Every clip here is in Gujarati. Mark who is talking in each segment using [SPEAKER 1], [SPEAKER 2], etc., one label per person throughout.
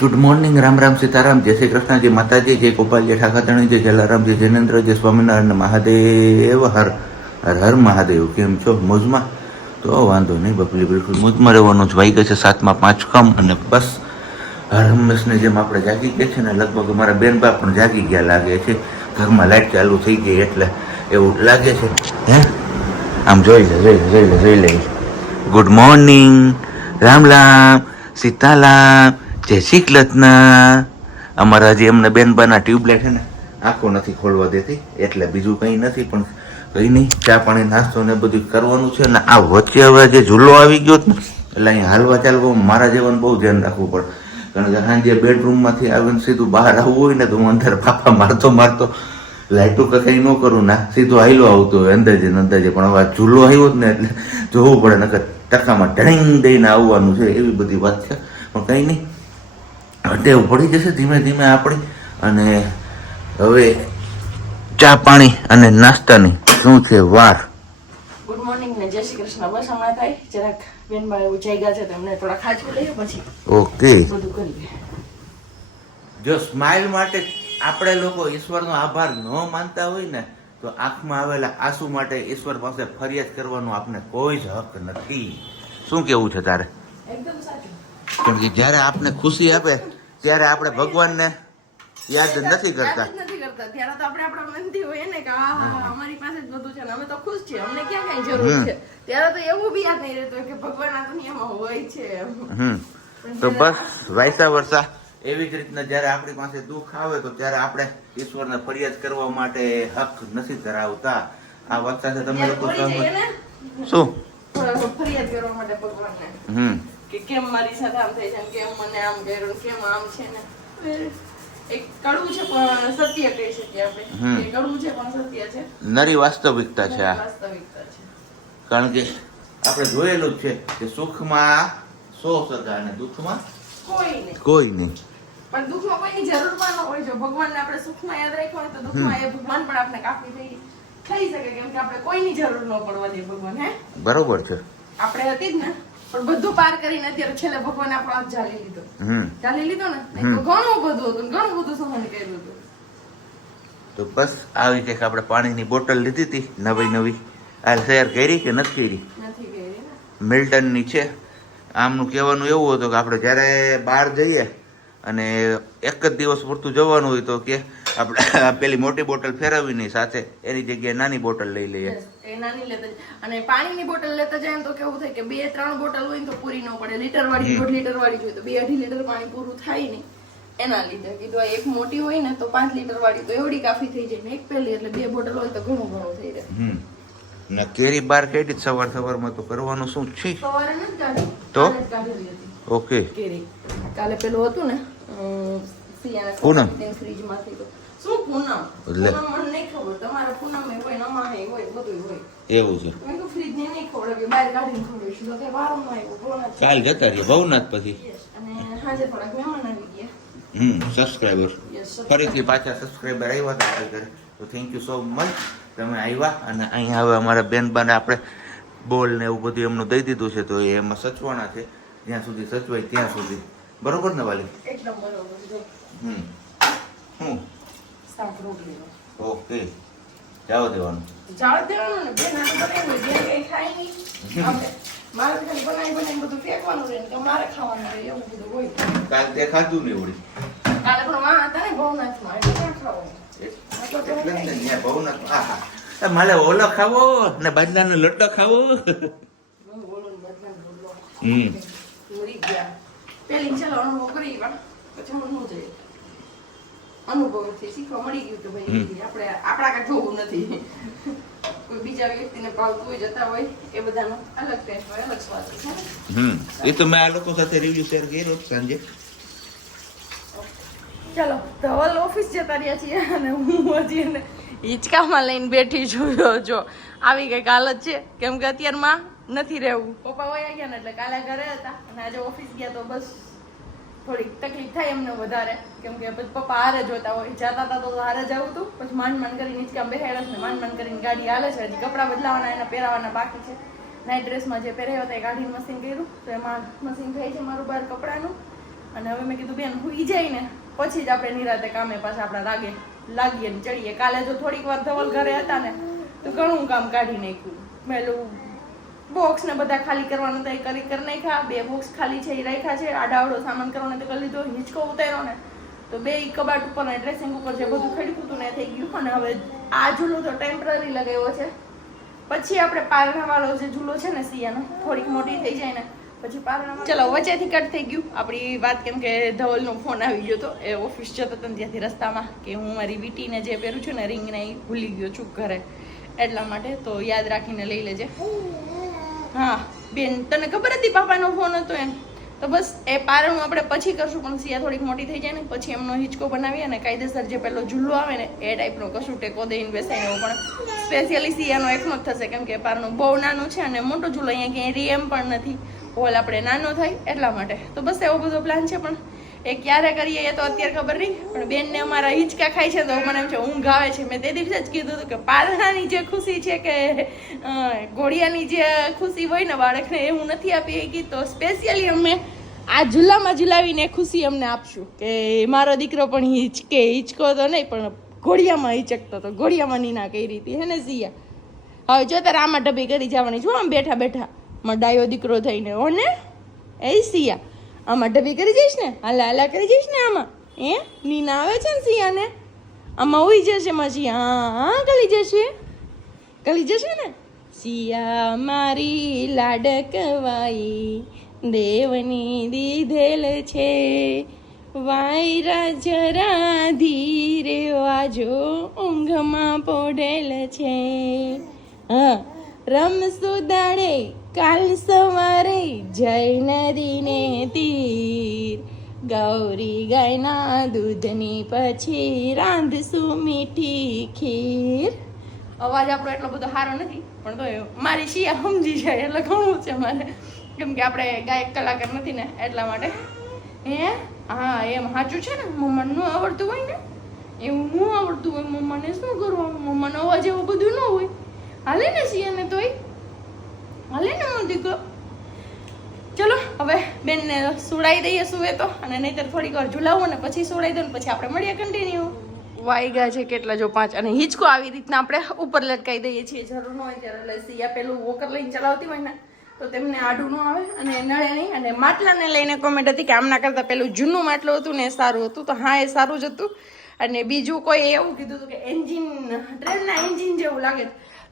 [SPEAKER 1] ગુડ મોર્નિંગ રામ રામ સીતારામ જય શ્રી કૃષ્ણ જય માતાજી જય ગોપાલજી ઠાકાતણી જય જલારામ જય જૈનેન્દ્ર જય સ્વામિનારાયણ મહાદેવ હર હર હર મહાદેવ કેમ છો? મોજમાં? તો વાંધો નહીં બપલી બિલકુલ મોજમાં રહેવાનું જ. વાઈ ગઈ છે સાતમાં પાંચ કમ અને બસ હર હંમેશની જેમ આપણે જાગી ગયા છે ને લગભગ અમારા બેન બાપ પણ જાગી ગયા લાગે છે. ઘરમાં લાઈટ ચાલુ થઈ ગઈ એટલે એવું લાગે છે. હે? આમ જોઈ લે જોઈ લે જોઈ લે જોઈ લે. ગુડ મોર્નિંગ રામ રામ સીતારામ જય શ્રી કૃષ્ણ અમારા હજી એમને બેનબાના ટ્યુબલાઇટ છે ને, આંખો નથી ખોલવા દેતી, એટલે બીજું કંઈ નથી, પણ કંઈ નહીં, ચા પાણી, નાસ્તો ને બધું કરવાનું છે ને આ વચ્ચે હવે જે ઝૂલો આવી ગયો ને, એટલે અહીંયા હાલવા ચાલવા મારા જેવાનું બહુ ધ્યાન રાખવું પડે. કારણ કે સાંજે બેડરૂમમાંથી આવીને સીધું બહાર આવવું હોય ને, તો હું અંદર પાપા મારતો મારતો લાઈટો કે કંઈ ન કરું, ના, સીધો હાઈલો આવતો હોય, અંદાજે અંદાજે, પણ હવે ઝૂલો આવ્યો જ ને, એટલે જોવું પડે, નકર ટકામાં ઢણી દઈને આવવાનું છે, એવી બધી વાત છે, પણ કંઈ નહીં. ટેવ પડી જશે ધીમે ધીમે આપણી. અને હવે ચા પાણી અને નાસ્તાની શું છે વાર?
[SPEAKER 2] ગુડ મોર્નિંગ ને જય શ્રી કૃષ્ણ. બસ હમણાં થાય. જરાક બેન ભાઈ જઈ ગયા છે તમને થોડા ખાચું લઈએ પછી
[SPEAKER 1] ઓકે.
[SPEAKER 2] બધું કરીએ
[SPEAKER 1] જો સ્માઇલ માટે આપણે લોકો ઈશ્વરનો આભાર ન માનતા હોય ને તો આંખમાં આવેલા આંસુ માટે ઈશ્વર પાસે ફરિયાદ કરવાનો આપણે કોઈ જ હક નથી. શું કેવું છે તારે?
[SPEAKER 2] એકદમ સાચું.
[SPEAKER 1] કેમ કે જ્યારે આપણે ખુશી આપે ત્યારે આપણે ભગવાનને યાદ નથી કરતા.
[SPEAKER 2] નથી કરતા. ત્યારે તો આપણે આપણા મનથી હોય ને કે આ હા, હા, અમારી પાસે જ બધું છે અમે તો ખુશ છીએ અમને ક્યાં કઈ જરૂર છે? ત્યારે તો એવું બી યાદ નહીં રહેતું કે ભગવાન આ દુનિયામાં હોય છે.
[SPEAKER 1] હમ. તો બસ વાયસા વર્ષા. એવી જ રીતના જ્યારે આપણી પાસે દુઃખ આવે તો ત્યારે આપણે ઈશ્વરને ફરિયાદ કરવા માટે હક નથી ધરાવતા. આ વાત સાથે તમે લોકો શું?
[SPEAKER 2] ફરિયાદ કરવા માટે ભગવાનને.
[SPEAKER 1] હમ.
[SPEAKER 2] કે કેમ મારી સાથે આમ થાય છે કેમ મને આમ કર્યું કેમ આમ છે ને? એક કડવું છે પણ સત્ય કહી શકીએ આપણે. કે કડવું છે પણ સત્ય છે.
[SPEAKER 1] નરી વાસ્તવિકતા છે આ.
[SPEAKER 2] વાસ્તવિકતા છે.
[SPEAKER 1] કારણ કે આપણે જોયેલું જ છે કે સુખમાં સો સદા અને દુઃખમાં
[SPEAKER 2] કોઈ નહીં.
[SPEAKER 1] કોઈ નહીં.
[SPEAKER 2] પણ દુઃખમાં કોઈની જરૂર પણ ન હોય. જો ભગવાનને આપણે સુખમાં યાદ રાખ્યો હોય તો દુઃખમાં એ ભગવાન પણ આપણે કાફી થઈ થઈ શકે. કેમ કે આપણે કોઈની જરૂર ન પડવા દે ભગવાન હે?
[SPEAKER 1] બરોબર છે.
[SPEAKER 2] આપણે હતી જ ને? પણ બધું પાર કરીને અત્યારે છેલ્લે ભગવાન આપણો હાથ ઝાલી લીધો. ઝાલી લીધો ને? નહીં તો ઘણું બધું હતું ઘણું બધું સહન કર્યું હતું.
[SPEAKER 1] તો બસ આવી કંઈક આપણે પાણીની બોટલ લીધી હતી નવી નવી. આ શેર કરી કે નથી કરી?
[SPEAKER 2] નથી કરી
[SPEAKER 1] મિલ્ટનની છે. આમનું કહેવાનું એવું હતું કે આપણે જ્યારે બહાર જઈએ અને એક જ દિવસ પૂરતું જવાનું હોય તો કે આપણે પેલી મોટી બોટલ ફેરવીની સાથે એની જગ્યાએ નાની બોટલ લઈ લઈએ.
[SPEAKER 2] Yes, એ નાની લેતા અને પાણીની બોટલ લેતા જાય તો કેવું થાય કે બે ત્રણ બોટલ હોય તો પૂરી ન પડે. લીટર વાળી દોઢ લીટર વાળી જોઈએ તો બે અઢી લીટર પાણી પૂરું થાય નહીં. એના લીધે કીધું એક મોટી હોય ને તો પાંચ લીટર વાળી તો એવડી કાફી થઈ જાય ને એક પેલી એટલે બે બોટલ હોય તો ઘણું ઘણું થઈ જાય.
[SPEAKER 1] ને કેરી બાર કેડી સવાર સવારમાં તો કરવાનું શું છે?
[SPEAKER 2] સવારે નથી કાઢી.
[SPEAKER 1] તો? ઓકે.
[SPEAKER 2] કેરી. કાલે પેલું હતું ને
[SPEAKER 1] પૂનમ.
[SPEAKER 2] તેમ ફ્રીજમાંથી તો. શું પૂનમ?
[SPEAKER 1] એટલે?
[SPEAKER 2] મને નહીં ખબર. તમારા પૂનમ એ હોય નમાહે હોય બધું હોય.
[SPEAKER 1] એવું છે.
[SPEAKER 2] મેં તો ફ્રીજ ને નહીં ખવડાવ્યું બહાર કાઢીને ખવડાવીશું. તો કઈ વારો ન આવ્યો ભોળા
[SPEAKER 1] કાલ જતા રહીએ. ભવનાથ પછી.
[SPEAKER 2] અને સાંજે થોડાક મહેમાન આવી ગયા.
[SPEAKER 1] હમ
[SPEAKER 2] સબસ્ક્રાઇબર
[SPEAKER 1] ફરીથી પાછા સબસ્ક્રાઈબર આવ્યા હતા તો થેન્ક યુ સો મચ તમે આવ્યા અને અહીંયા હવે અમારા બેનબાને આપણે બોલ ને એવું બધું એમનું દઈ દીધું છે. તો એમાં સચવાના છે. જ્યાં સુધી સચવાય ત્યાં સુધી. બરોબર ને વાલી? હમ. હમ.
[SPEAKER 2] શાક
[SPEAKER 1] ઓકે. જાવ દેવાનું.
[SPEAKER 2] જાવ દેવાનું ને બેન હોય, બેન કઈ ખાય નહીં. આપણે મારે ખાલી બનાવી બનાવી બધું ફેંકવાનું રહે તો મારે ખાવાનું રહે એવું બધું હોય.
[SPEAKER 1] કાલ તે ખાધું નહીં ઓળી
[SPEAKER 2] કાલે પણ માં હતા ને ભવનાથમાં એટલે
[SPEAKER 1] ના જ ભવનાથ એ મારે ઓલો ખાવો ને બાજરાનો લોટો ખાવો. હમ.
[SPEAKER 2] પેલી ચાલો કરી પછી હું ન જઈએ અનુભવથી શીખવા મળી ગયું કે ભાઈ આપણે આપણા કાંઈ જોવું નથી. કોઈ બીજા વ્યક્તિને ભાવતું હોય જતા હોય એ બધાનો અલગ ટેસ્ટ હોય અલગ સ્વાદ હોય છે
[SPEAKER 1] એ તો મેં આ લોકો સાથે રિવ્યુ શેર કર્યો સાંજે.
[SPEAKER 2] ચાલો ધવલ ઓફિસ જતા રહ્યા છીએ અને હું હજી એને હિંચકામાં લઈને બેઠી છું. જો આવી કંઈક હાલત છે. કેમ કે અત્યારમાં નથી રહેવું. પપ્પા વયા ગયા ને એટલે કાલે ઘરે હતા અને આજે ઓફિસ ગયા તો બસ થોડીક તકલીફ થાય એમને વધારે. કેમ કે પછી પપ્પા હારે જોતા હોય. જતા હતા તો હારે જવું હતું પછી માંડ માંડ કરીને નીચકામ બેહાડ્યા છે માંડ માંડ કરીને ગાડી હાલે છે. હજી કપડાં બદલાવાના, એના પહેરાવાના બાકી છે. નાઇટ ડ્રેસમાં જે પહેર્યો હતા એ ગાડીનું મશીન કર્યું. તો એમાં મશીન થાય છે મારું બહાર કપડાનું. અને હવે મેં કીધું, બેન હુઈ જાય ને પછી જ આપણે નિરાતે કામે પાછા આપણા રાગે લાગીએ ને ચડીએ. કાલે જો થોડીક વાર ધવલ ઘરે હતા ને, તો ઘણું કામ કાઢી નાખ્યું. મેલું બોક્સ ને બધા ખાલી કરવાનું તો એ કરી કરી નાખ્યા. બે બોક્સ ખાલી છે એ રાખ્યા છે. આડાવડો સામાન કરવાનો તો કરી લીધો. હિંચકો ઉતાર્યો ને તો બે કબાટ ઉપર ને ડ્રેસિંગ ઉપર જે બધું ખડકું હતું ને થઈ ગયું. અને હવે આ ઝૂલો તો ટેમ્પરરી લગાવ્યો છે. પછી આપણે પારણા વાળો જે ઝૂલો છે ને સિયાનો થોડીક મોટી થઈ જાય ને પછી પારણા ચલો, વચ્ચેથી કટ થઈ ગયું. આપણી વાત કેમ કે ધવલનો ફોન આવી ગયો તો એ ઓફિસ જતો હતો ત્યાંથી રસ્તામાં કે હું મારી વીટીને જે પહેરું છું ને રિંગ ને એ ભૂલી ગયો છું ઘરે. એટલા માટે તો યાદ રાખીને લઈ લેજે. હા, બેન, તને ખબર હતી પાપાનો ફોન હતો એમ? તો બસ, એ પારણું આપણે પછી કરશું, પણ સિયા થોડીક મોટી થઈ જાય ને, પછી એમનો હિંચકો બનાવીએ અને કાયદેસર જે પેલો ઝૂલો આવે ને, એ ટાઈપનો કશું ટેકો દઈને બેસાઈને એવું. પણ સ્પેશિયલી સિયાનો એકનો જ થશે, કેમ કે પારણું બહુ નાનું છે અને મોટો ઝૂલો અહીંયા ક્યાંય રી એમ પણ નથી. હોલ આપણે નાનો થાય એટલા માટે. તો બસ, એવો બધો પ્લાન છે પણ એ ક્યારે કરીએ એ તો અત્યારે ખબર નહીં, પણ બેનને અમારા હિંચકા ખાય છે તો મને એમ છે ઊંઘ આવે છે. મેં તે દિવસે જ કીધું હતું કે પાલનાની જે ખુશી છે કે ઘોડિયાની જે ખુશી હોય ને બાળકને એ હું નથી આપી શકી, તો સ્પેશિયલી અમે આ ઝૂલામાં ઝુલાવીને ખુશી અમને આપશું કે મારો દીકરો પણ હિંચકે, હિંચકો તો નહીં, પણ ઘોડિયામાં હિંચકતો તો. ઘોડિયામાં નીના કઈ રીતે હે ને સિયા હવે જો તારે આમાં ડબ્બી કરી જવાની, જો આમ બેઠા બેઠા માં ડાયો દીકરો થઈને, હો ને? એ સિયા આમાં ડબ્બી કરી જઈશ ને? હાલા હાલા કરી જઈશ ને આમાં? એ નીના આવે છે ને સિયાને? આમાં ઉઈ જશે માસી હા હા, ગલી જશે. ગલી જશે ને? સિયા મારી લાડકવાઈ દેવની દીધેલ છે. વાયરા જરા ધીરે વાજો ઊંઘમાં પોઢેલ છે. હા રમ દાડે કાલ સવારે જય નદીને તીર. ગૌરી ગાયના દૂધની પછી રાંધશું મીઠી ખીર. અવાજ આપણો એટલો બધો સારો નથી, પણ તો મારી શિયા સમજી જાય, એટલે ઘણું છે મારે. કેમ કે આપણે ગાયક કલાકાર નથી ને, એટલા માટે. હે? હા, એમ સાચું છે ને, મમ્માને ન આવડતું હોય ને? એવું ન આવડતું હોય, મમ્માને શું કરવાનું? મમ્માનો અવાજ એવું બધું ન હોય. હાલે ને શિયાને તોય? હાલે ને દીકરો? ચલો, હવે બેનને સુડાઈ દઈએ સુવે તો, અને નહીંતર થોડીક વાર ઝુલાવું ને પછી સુડાઈ દઉં ને પછી આપણે મળીએ કન્ટિન્યુ ગયા છે કેટલા જો પાંચ, અને હિંચકો આવી રીતના આપણે ઉપર લટકાઈ દઈએ છીએ. જરૂર ન હોય ત્યારે લસી સિયા પેલું વોકર લઈને ચલાવતી હોય ને, તો તેમને આડું ન આવે, અને નળે નહીં, અને માટલાને લઈને કોમેન્ટ હતી કે આમના કરતાં પેલું જૂનું માટલું હતું ને એ સારું હતું. તો હા, એ સારું જ હતું. અને બીજું કોઈ એવું કીધું હતું કે એન્જિન ટ્રેનના એન્જિન જેવું લાગે.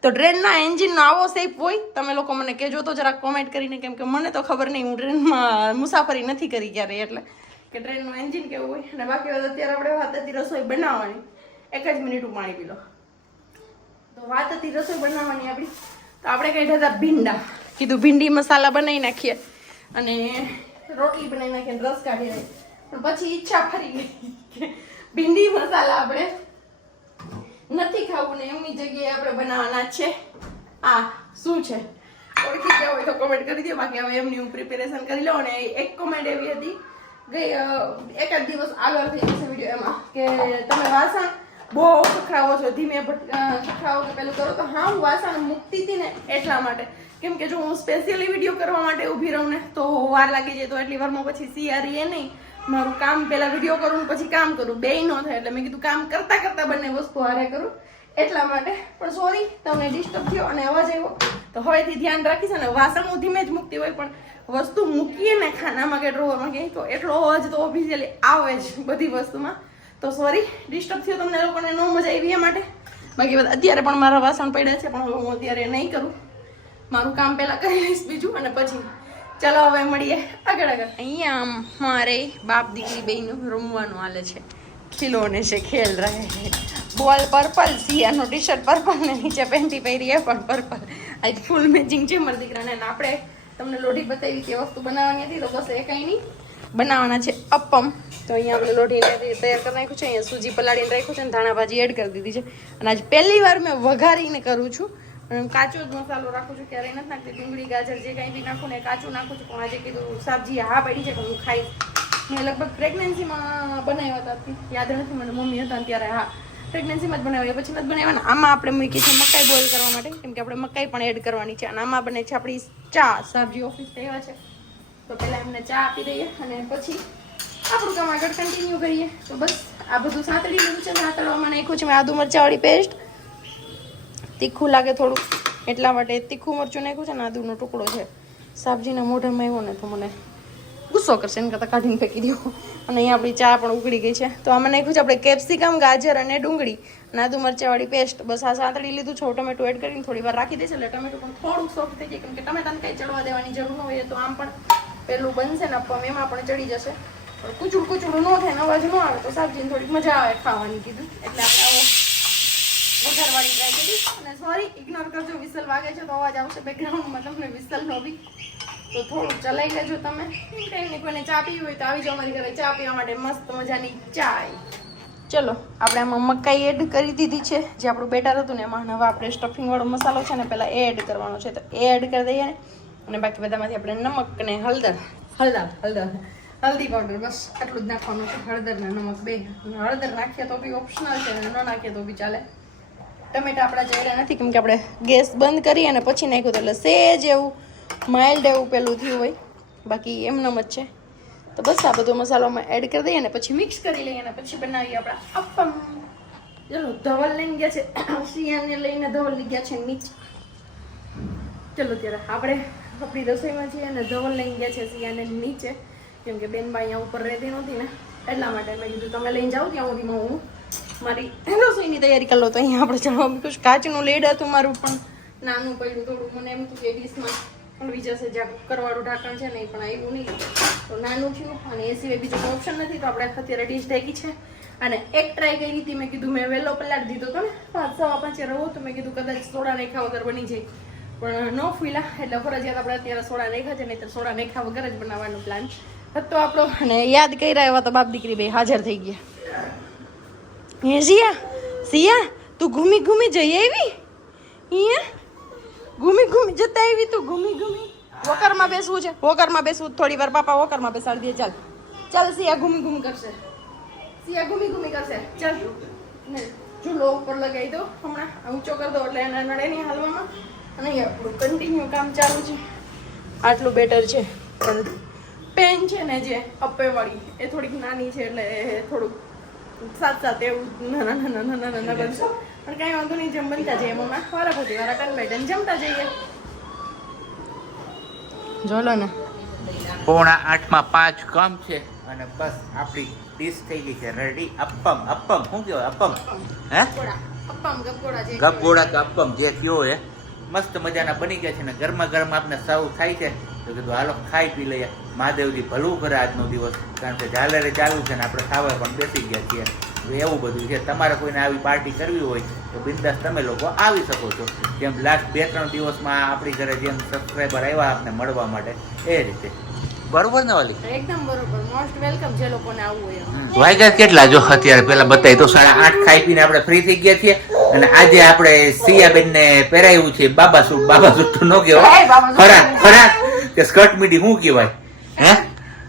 [SPEAKER 2] તો ટ્રેનના એન્જિનનો આવો શેપ હોય, તમે લોકો મને કહેજો તો જરાક કોમેન્ટ કરીને, કેમ કે મને તો ખબર નહીં, હું ટ્રેનમાં મુસાફરી નથી કરી ક્યારે એટલે કે ટ્રેનનું એન્જિન કેવું હોય. અને બાકી વાત અત્યારે આપણે વાત હતી રસોઈ બનાવવાની. એક જ મિનિટ પાણી પી લો. તો વાત હતી રસોઈ બનાવવાની આપણી. તો આપણે કાઢ્યા હતા? ભીંડા. કીધું ભીંડી મસાલા બનાવી નાખીએ. અને રોટલી બનાવી નાખીએ રસ કાઢી નાખીએ પણ પછી ઈચ્છા ફરી ગઈ ભીંડી મસાલા આપણે નથી ખાવું ને એમની જગ્યાએ આપણે બનાવવાના છે. આ શું છે? ઓળખી ગયા હોય તો કોમેન્ટ કરી દો. બાકી હવે એમની હું પ્રિપેરેશન કરી લઉં અને એક કોમેન્ટ એવી હતી. ગઈ એકાદ દિવસ આગળ થઈ જશે વીડિયો એમાં કે તમે વાસણ બહુ ખખડાવો છો. ધીમે ખખડાવો કે પેલું કરો તો હા, હું વાસણ મૂકતી હતી ને એટલા માટે. કેમ કે જો હું સ્પેશિયલી વીડિયો કરવા માટે ઊભી રહું ને, તો વાર લાગી જાય. તો એટલી વારમાં પછી સીઆરીએ નહીં. મારું કામ પેલા વીડિયો કરું પછી કામ કરું. બે ન થાય એટલે મેં કીધું કામ કરતા કરતા બંને વસ્તુ હારે કરું. એટલા માટે પણ સોરી તમને ડિસ્ટર્બ થયો અને અવાજ આવ્યો. તો હવેથી ધ્યાન રાખીશ અને વાસણ હું ધીમે જ મૂકતી હોય પણ વસ્તુ મૂકીએ ને ખાનામાં કે ડ્રોવરમાં કે તો એટલો અવાજ તો ઓફિશિયલી આવે જ બધી વસ્તુમાં. તો સોરી ડિસ્ટર્બ થયો તમને લોકોને, ન મજા આવી એ માટે. બાકી બધા અત્યારે પણ મારા વાસણ પડ્યા છે, પણ હવે હું અત્યારે નહીં કરું. મારું કામ પહેલાં કરી લઈશ બીજું અને પછી ચલો હવે મળીએ. આગળ આગળ. અહીંયા મારે બાપ દીકરી બેનું રમવાનું હાલે છે. ખીલોને છે ખેલ રહે બોલ પર્પલ સિયાનો ટી શર્ટ પર્પલ ને નીચે પેન્ટી પહેરી એ પણ પર્પલ. આજ ફૂલ મેચિંગ છે મારા દીકરાને. આપણે તમને લોઢી બતાવી કે વસ્તુ બનાવવાની હતી, તો બસ એ કંઈ નહીં. બનાવવાના છે અપમ. તો અહીંયા આપણે લોઢીને તૈયાર કરી નાખ્યું છે. અહીંયા સૂજી પલાળીને રાખ્યું છે અને ધાણા ભાજી એડ કરી દીધી છે. અને આજ પહેલી વાર મેં વઘારીને કરું છું. કાચો જ મસાલો રાખું છું, ક્યારેય નથી નાખતી. ડુંગળી, ગાજર, જે કાંઈ બી નાખું ને કાચું નાખું છું. પણ આજે કીધું સબ્જી હા પડી છે કે હું ખાઈશ મેં લગભગ પ્રેગ્નન્સીમાં બનાવ્યા હતા. યાદ નથી, મને મમ્મી હતા ત્યારે હા પ્રેગ્નન્સીમાં જ બનાવ્યા. પછી નથી બનાવ્યા આમાં આપણે મૂકી છે મકાઈ બોઇલ કરવા માટે, કેમ કે આપણે મકાઈ પણ એડ કરવાની છે. અને આમાં બને છે આપણી ચા. સબ્જી ઓફિસ એવા છે. તો પહેલાં એમને ચા આપી દઈએ અને પછી આપણું કામ આગળ કન્ટિન્યુ કરીએ. તો બસ, આ બધું સાંતળી લીધું છે. સાંતળવામાં નાખ્યું છે મેં આદુ મરચાવાળી પેસ્ટ તીખું લાગે થોડું એટલા માટે તીખું મરચું નાખ્યું છે ને આદુનો ટુકડો છે. સાબજીના મોઢામાં આવ્યો ને તો મને ગુસ્સો કરશે એને કરતાં કાઢીને ફેંકી દો અને અહીંયા આપણી ચા પણ ઉકળી ગઈ છે. તો આમાં નાખ્યું છે આપણે કેપ્સિકમ, ગાજર અને ડુંગળી. અને આદુ મરચાવાળી પેસ્ટ. બસ આ સાંતળી લીધું છે. ટમેટું એડ કરીને થોડી વાર રાખી દઈશ એટલે ટમેટું પણ થોડું સોફ્ટ થઈ જાય. કેમ કે ટમેટાને કંઈ ચડવા દેવાની જરૂર ન હોય. તો આમ પણ પેલું બનશે ને પમ એમાં પણ ચડી જશે. પણ કુચુડ કુચુડ ન થાય અવાજ ન આવે. તો સાબજીને થોડીક મજા આવે ખાવાની કીધું. એટલે આપણે આવો વઘારવાળી ટ્રાય કરી. અને સોરી ઇગ્નોર કરજો વિસલ વાગે છે તો અવાજ આવશે બેકગ્રાઉન્ડમાં તમને વિસલનો બી. તો થોડું ચલાઈ લેજો તમે. કંઈ કોઈને ચા પીવી હોય તો આવી જાઓ અમારી ઘરે ચા પીવા માટે મસ્ત મજાની ચાય. ચલો, આપણે આમાં મકાઈ એડ કરી દીધી છે. જે આપણું બેટર હતું ને, એમાં હવે આપણે સ્ટફિંગવાળો મસાલો છે ને પહેલાં એડ કરવાનો છે. તો એ એડ કરી દઈએ અને બાકી બધામાંથી આપણે નમક ને હળદર. હળદર હળદર. હલ્દી પાવડર, બસ. આટલું જ નાખવાનું છે. હળદર ને નમક બે. હળદર નાખીએ તો બી ઓપ્શનલ છે, અને ન નાખીએ તો બી ચાલે. ટમેટા આપણા જયરા નથી, કેમ કે આપણે ગેસ બંધ કરી અને પછી નાખ્યું હતું, એટલે સેજ એવું માઇલ્ડ એવું પેલું થયું હોય. બાકી એમનામ જ છે. તો બસ આ બધો મસાલોમાં એડ કરી દઈએ અને પછી મિક્સ કરી લઈએ અને પછી બનાવીએ આપણા અપમ ચલો, ધવલ લઈને ગયા છે. શિયાને લઈને ધવલ લઈ ગયા છે નીચે ચલો, ત્યારે આપણે આપણી રસોઈમાં છીએ અને ધવલ લઈને ગયા છે શિયાને નીચે કેમ કે બેનબા અહીંયા ઉપર રહેતી નહોતી ને, એટલા માટે મેં કીધું, તમે લઈને જાઓ ત્યાં સુધીમાં હું મારી રસોઈની તૈયારી કરી લો તો અહીંયા આપણે ચડવા બીકોઝ કાચનું લેડ હતું મારું પણ નાનું પડ્યું થોડું. મને એમ હતું કે ડીશમાં બીજા જશે જ્યાં કુકરવાળું ઢાંકણ છે ને એ પણ આવ્યું નહીં. તો નાનું થયું અને એ સિવાય બીજો કોઈ ઓપ્શન નથી. તો આપણે અત્યારે ડીશ ઢેકી છે. અને એક ટ્રાય કરી હતી, મેં કીધું મેં વહેલો પલાળી દીધો હતો ને. પાંચ સવા પાંચે રહો તો મેં કીધું કદાચ સોડા રેખા વગર બની જાય. પણ ન ફૂલા એટલે ફરજિયાત આપણે અત્યારે સોડા રેખા છે નહીં તો સોડા રેખા વગર જ બનાવવાનો પ્લાન હતો આપણો. અને યાદ કર્યા એવા તો બાપ દીકરી બે હાજર થઈ ગયા. હે સિયા સિયા તું ઘૂમી ઘૂમી જઈ આવી? અહીંયા ઘૂમી ઘૂમી જતા આવી તું, ઘૂમી ઘૂમી. વોકરમાં બેસવું છે, વોકરમાં બેસવું થોડી વાર. પાપા વોકરમાં બેસાડી દે, ચાલ. ચાલ સિયા ઘૂમી ઘૂમી કરશે. સિયા ઘૂમી ઘૂમી કરશે. ચાલ. ચૂલો ઉપર લગાવી દો હમણાં. ઊંચો કરી દો એટલે એના નડે નહીં હાલવામાં. અને આપણું કન્ટિન્યુ કામ ચાલુ છે. આટલું બેટર છે. પેન છે ને જે, અપ્પે વાળી. એ થોડીક નાની છે એટલે થોડુંક સાત સાત એવું નાના નાના નાના નાના બનશો. પણ કાંઈ વાંધો નહીં જેમ બનતા જઈએ એમાં વારા પછી વારા કન બેઠા જમતા જઈએ. જોલો ને.
[SPEAKER 1] પોણા આઠમાં પાંચ કમ છે. અને બસ આપણી ડીશ થઈ ગઈ છે. રેડી અપમ અપમ શું કહેવાય? અપમ હે?
[SPEAKER 2] અપ્પમ ગપગોળા જે
[SPEAKER 1] ગપગોળા કે અપમ જે થયો હે. મસ્ત મજાના બની ગયા છે ને ગરમા ગરમ આપને સર્વ થાય છે. તો કીધું હાલો ખાઈ પી લઈએ. મહાદેવજી ભલું કરે આજનો દિવસ કારણ કે ઝાલરે ચાલુ છે ને આપણે ખાવા પણ બેસી ગયા છીએ. એવું બધું છે. તમારે કોઈને આવી પાર્ટી કરવી હોય તો બિંદાસ તમે લોકો આવી શકો છો. જેમ લાસ્ટ બે ત્રણ દિવસમાં આપણી ઘરે જેમ સબસ્ક્રાઈબર આવ્યા આપને મળવા માટે એ રીતે. બરોબર ને વાલી?
[SPEAKER 2] એકદમ બરોબર. મોસ્ટ વેલકમ જે લોકોને આવવું હોય
[SPEAKER 1] વાયગા કેટલા જો અત્યારે પેલા બતાવી તો સાડા આઠ ખાઈ પીને આપણે ફ્રી થઈ ગયા છીએ. અને આજે આપણે સિયાબેન ને પહેરાયું છે. બાબા સૂટ બાબા સૂટ નો કહેવાય. ખરા ખરા. કે સ્કર્ટ મીડી શું કહેવાય? હે?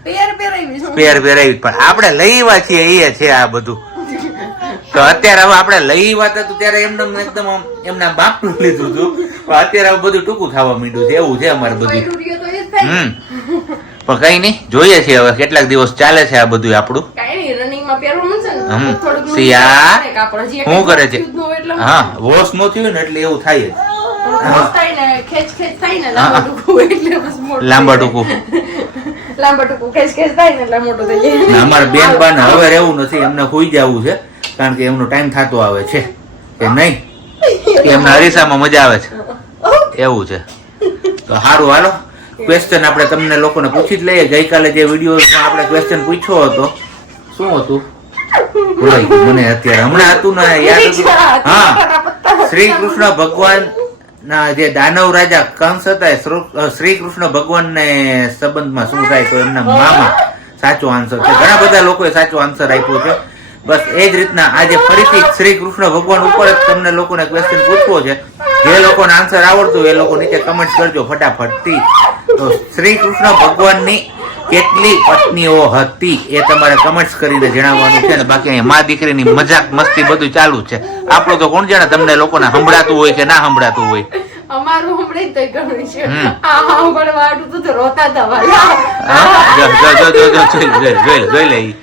[SPEAKER 2] પેર પહેરાવી.
[SPEAKER 1] પેર પહેરાવી. પણ આપણે લઈવા છીએ એ છે આ બધું. તો અત્યારે હવે આપણે લઈ વાત હતું ત્યારે એમને એકદમ એમના બાપનું લીધું હતું. પણ અત્યારે હવે બધું ટૂંકું થવા માંડ્યું છે. એવું છે અમારે બધું. હમ. પણ કઈ નહીં જોઈએ છીએ હવે કેટલાક દિવસ ચાલે છે આ બધું આપણું. શું કરે છે? હા વોશ નો થયું ને એટલે એવું થાય
[SPEAKER 2] લાંબા ટૂંકું
[SPEAKER 1] લાંબા ટૂંકું.
[SPEAKER 2] જાય. લાંબા ટૂંકું ખેંચ ખેંચ થાય ને એટલે મોટું થઈ જાય.
[SPEAKER 1] ને અમારા બેન બાને હવે રહેવું નથી એમને હોઈ જવું છે કારણ કે એમનો ટાઈમ થતો આવે છે. કે નહીં? એમને અરીસામાં મજા આવે છે. એવું છે. તો સારું હાલો. ક્વેશ્ચન આપણે તમને લોકોને પૂછી જ લઈએ. ગઈકાલે જે વિડીયોમાં આપણે ક્વેશ્ચન પૂછ્યો હતો શું હતું? ભૂલાઈ ગયું મને અત્યારે. હમણાં હતું ને યાદ હતું. હા. શ્રી કૃષ્ણ ભગવાન ના જે દાનવ રાજા કંસ હતા શ્રુ- કૃષ્ણ ભગવાન ને સંબંધમાં શું થાય તો એમના મામા સાચો આન્સર છે. ઘણા બધા લોકોએ સાચો આન્સર આપ્યો છે. બસ એ જ રીતના આજે ફરીથી શ્રી કૃષ્ણ ભગવાન ઉપર જ તમને લોકોને ક્વેશ્ચન પૂછવો છે. જે લોકોને આન્સર આવડતું એ લોકો નીચે કમેન્ટ કરજો ફટાફટથી. તો શ્રી કૃષ્ણ ભગવાનની કેટલી પત્નીઓ હતી એ તમારે કમેન્ટ્સ કરીને જણાવવાનું છે ને બાકી અહીંયા મા દીકરીની મજાક મસ્તી બધું ચાલુ છે. આપણું તો કોણ જાણે તમને લોકોને સંભળાતું હોય કે ના સંભળાતું હોય?
[SPEAKER 2] અમારું હમણાં તોય ઘણું છે. આ સાંભળવાડું તો તો રોતા હતા
[SPEAKER 1] જો જો જો જો જો જોઈ જોઈ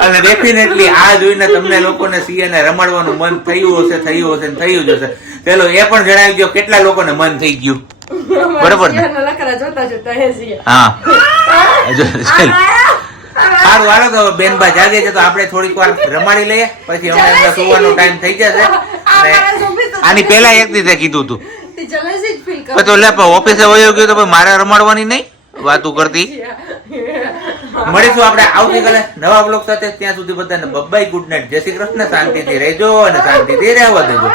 [SPEAKER 1] અને ડેફિનેટલી આ જોઈને તમને લોકોને સીએને રમાડવાનું મન થયું હશે થયું હશે ને થયું જ હશે. પેલો એ પણ જણાવી દો કેટલા લોકોને મન થઈ ગયું? બરોબર ને?
[SPEAKER 2] હે.
[SPEAKER 1] સારું હાલો તો બેનબા જાગે છે તો આપણે થોડીક વાર રમાડી લઈએ. પછી અમે સુવાનો ટાઈમ થઈ જશે. આની પહેલા એક રીતે કીધું તું.
[SPEAKER 2] તે
[SPEAKER 1] લે ઓફિસે વયો ગયો તો મારે રમાડવાની નહીં વાતું કરતી. મળીશું આપણે આવતીકાલે નવા બ્લોગ સાથે. ત્યાં સુધી બધાને બબ્બાઈ ગુડ નાઇટ જય શ્રી કૃષ્ણ. શાંતિથી રહેજો અને શાંતિથી રહેવા દેજો.